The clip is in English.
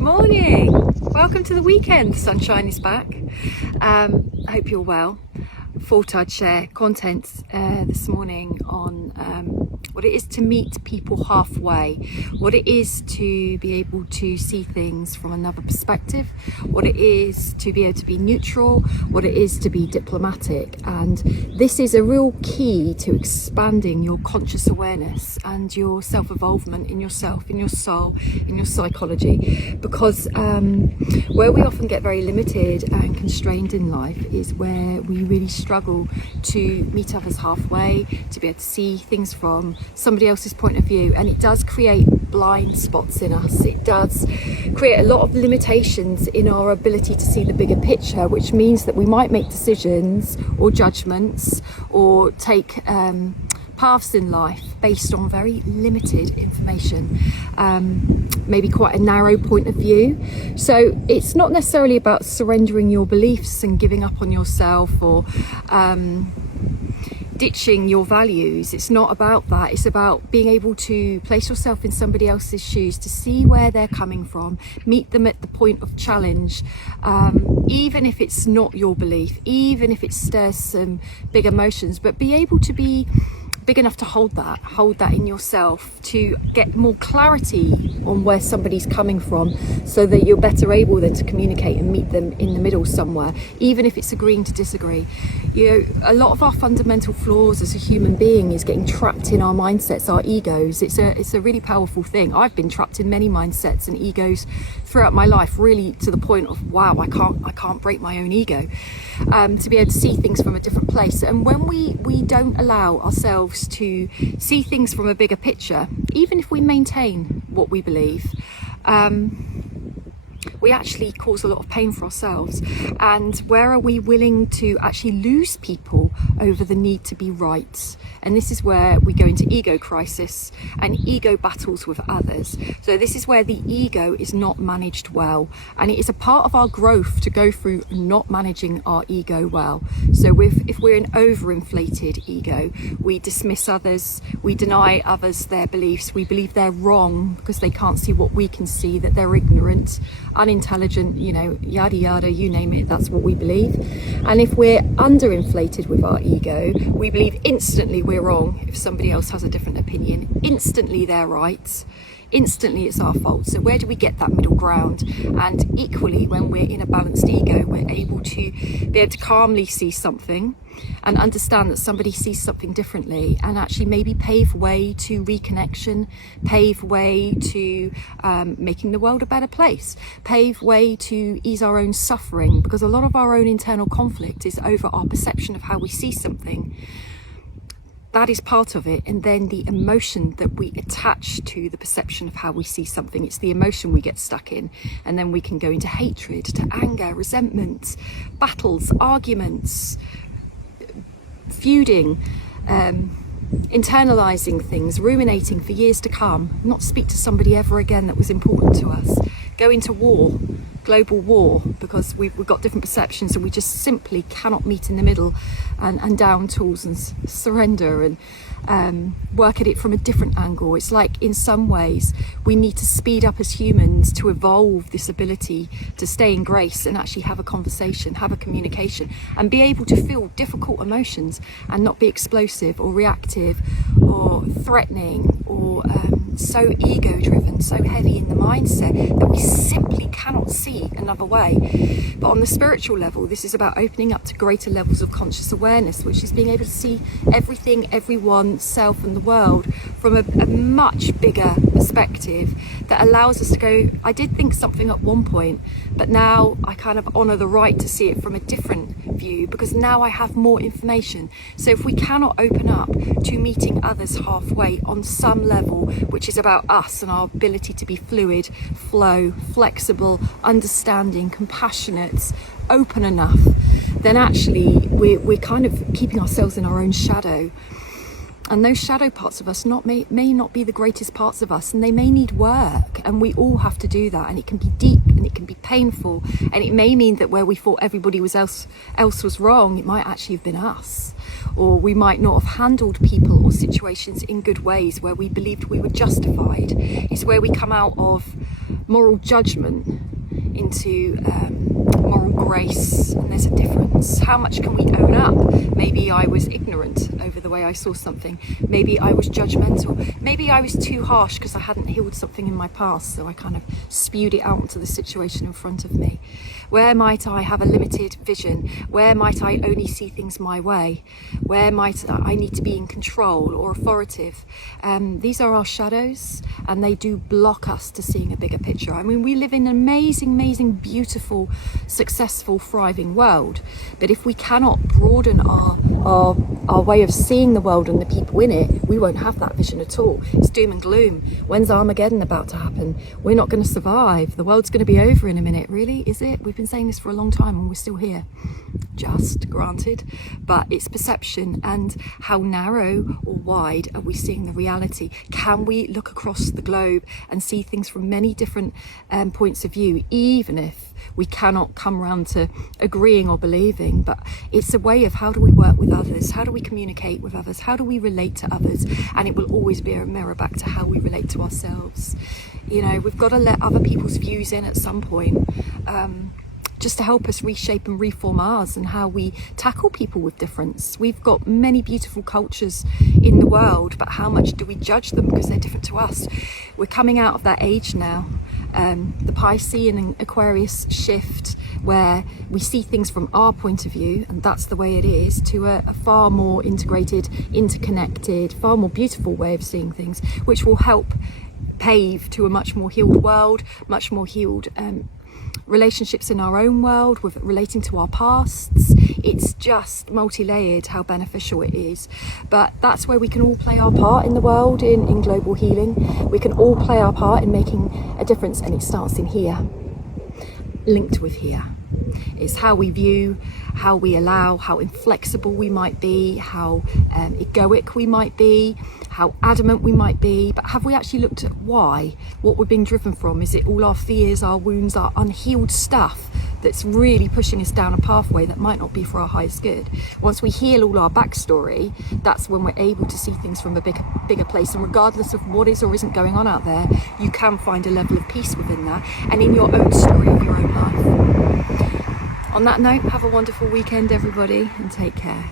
Good morning. Welcome to the weekend. The sunshine is back. I hope you're well. Thought I'd share content this morning on what it is to meet people halfway, what it is to be able to see things from another perspective, what it is to be able to be neutral, what it is to be diplomatic. And this is a real key to expanding your conscious awareness and your self-evolvement in yourself, in your soul, in your psychology, because where we often get very limited and constrained in life is where we really struggle to meet others halfway, to be able to see things from somebody else's point of view. And it does create blind spots in us. It does create a lot of limitations in our ability to see the bigger picture, which means that we might make decisions or judgments or take paths in life based on very limited information, maybe quite a narrow point of view. So it's not necessarily about surrendering your beliefs and giving up on yourself or ditching your values. It's not about that. It's about being able to place yourself in somebody else's shoes, to see where they're coming from, meet them at the point of challenge, even if it's not your belief, even if it stirs some big emotions, but be able to be big enough to hold that in yourself, to get more clarity on where somebody's coming from, so that you're better able then to communicate and meet them in the middle somewhere, even if it's agreeing to disagree. You know, a lot of our fundamental flaws as a human being is getting trapped in our mindsets, our egos. It's a really powerful thing. I've been trapped in many mindsets and egos throughout my life, really to the point of, wow, I can't break my own ego, to be able to see things from a different place. And when we don't allow ourselves to see things from a bigger picture, even if we maintain what we believe, we actually cause a lot of pain for ourselves. And where are we willing to actually lose people over the need to be right? And this is where we go into ego crisis and ego battles with others. So this is where the ego is not managed well, and it is a part of our growth to go through not managing our ego well. So if we're an overinflated ego, we dismiss others, we deny others their beliefs, we believe they're wrong because they can't see what we can see, that they're ignorant, unintelligent, you know, yada yada, you name it, that's what we believe. And if we're underinflated with our ego, we believe instantly we're wrong if somebody else has a different opinion, instantly they're right, instantly it's our fault. So where do we get that middle ground? And equally, when we're in a balanced ego, we're able to be able to calmly see something and understand that somebody sees something differently, and actually maybe pave way to reconnection, pave way to making the world a better place, pave way to ease our own suffering, because a lot of our own internal conflict is over our perception of how we see something. That is part of it. And then the emotion that we attach to the perception of how we see something, it's the emotion we get stuck in. And then we can go into hatred, to anger, resentment, battles, arguments, feuding, internalizing things, ruminating for years to come, not speak to somebody ever again that was important to us, go into war, global war, because we've got different perceptions and we just simply cannot meet in the middle and down tools and surrender and work at it from a different angle. It's like, in some ways, we need to speed up as humans to evolve this ability to stay in grace and actually have a conversation, have a communication, and be able to feel difficult emotions and not be explosive or reactive or threatening or so ego driven, so heavy in the mindset that we simply cannot see another way. But on the spiritual level, this is about opening up to greater levels of conscious awareness, which is being able to see everything, everyone, self and the world from a much bigger perspective that allows us to go, I did think something at one point, but now I kind of honour the right to see it from a different view, because now I have more information. So if we cannot open up to meeting others halfway on some level, which is about us and our ability to be fluid, flow, flexible, understanding, compassionate, open enough, then actually we're kind of keeping ourselves in our own shadow. And those shadow parts of us may not be the greatest parts of us, and they may need work, and we all have to do that. And it can be deep and it can be painful, and it may mean that where we thought everybody else was wrong, it might actually have been us. Or we might not have handled people or situations in good ways where we believed we were justified. It's where we come out of moral judgment into moral grace, and there's a difference. How much can we own up? Maybe I was ignorant over the way I saw something. Maybe I was judgmental. Maybe I was too harsh because I hadn't healed something in my past, so I kind of spewed it out into the situation in front of me. Where might I have a limited vision? Where might I only see things my way? Where might I need to be in control or authoritative? These are our shadows, and they do block us to seeing a bigger picture. I mean, we live in an amazing, amazing, beautiful, successful, thriving world. But if we cannot broaden our way of seeing the world and the people in it, we won't have that vision at all. It's doom and gloom. When's Armageddon about to happen? We're not going to survive. The world's going to be over in a minute. Really? Is it? We've been saying this for a long time and we're still here. Just granted, but it's perception, and how narrow or wide are we seeing the reality? Can we look across the globe and see things from many different points of view, even if we cannot come around to agreeing or believing? But it's a way of, how do we work with others? How do we communicate with others? How do we relate to others? And it will always be a mirror back to how we relate to ourselves. You know, we've got to let other people's views in at some point, just to help us reshape and reform ours and how we tackle people with difference. We've got many beautiful cultures in the world, but how much do we judge them because they're different to us? We're coming out of that age now, the Piscean and Aquarius shift, where we see things from our point of view, and that's the way it is, to a far more integrated, interconnected, far more beautiful way of seeing things, which will help pave to a much more healed world, much more healed relationships in our own world, with relating to our pasts. It's just multi-layered how beneficial it is. But that's where we can all play our part in the world, in global healing. We can all play our part in making a difference, and it starts in here, linked with here. It's how we view, how we allow, how inflexible we might be, how egoic we might be, how adamant we might be. But have we actually looked at why? What we're being driven from? Is it all our fears, our wounds, our unhealed stuff that's really pushing us down a pathway that might not be for our highest good? Once we heal all our backstory, that's when we're able to see things from a bigger place. And regardless of what is or isn't going on out there, you can find a level of peace within that and in your own story of your own life. On that note, have a wonderful weekend, everybody, and take care.